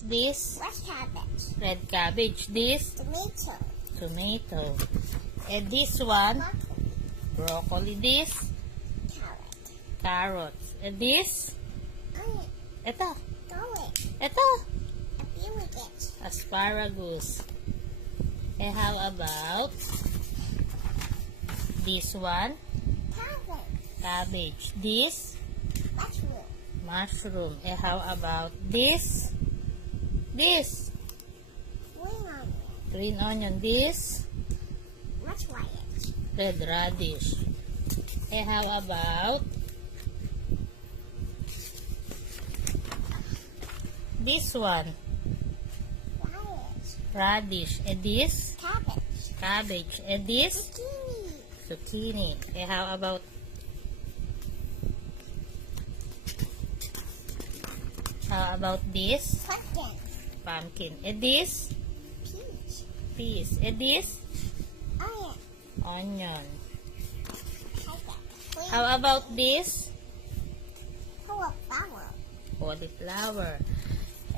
this? Red cabbage. Red cabbage. This? Tomato. Tomato. And this one? Broccoli. Broccoli. This? Carrot. Carrots. And this? Onion. Ito. Garlic. Ito. Asparagus. Asparagus. And how about this one? Carrot. Cabbage. This? Mushroom. Mushroom. And how about this? This? Green onion. Green onion. This? Red radish. Red radish. And how about this one? Radish. Radish. And this? Cabbage. Cabbage. And this? Zucchini. Zucchini. And how about this? Pumpkin. Pumpkin. And this? Peach. Peas. And this? Onion. Onion. Carrot. How about this? Cauliflower. Cauliflower.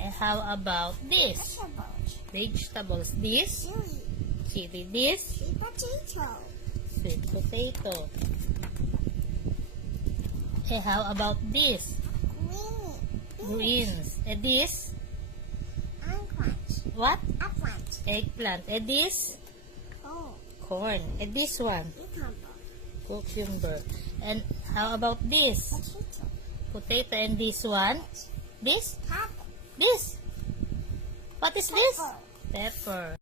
And how about this? Vegetables. Vegetables. This? Chili. Chili. This? Sweet potato. Sweet potato. And how about this? Green. Greens. And this? Eggplant. What? Eggplant. Eggplant. And this? Oh. Corn. And this one? Cucumber. Cucumber. And how about this? Potato. Potato. And this one? This? Carrot. This? What is this? Pepper. Pepper.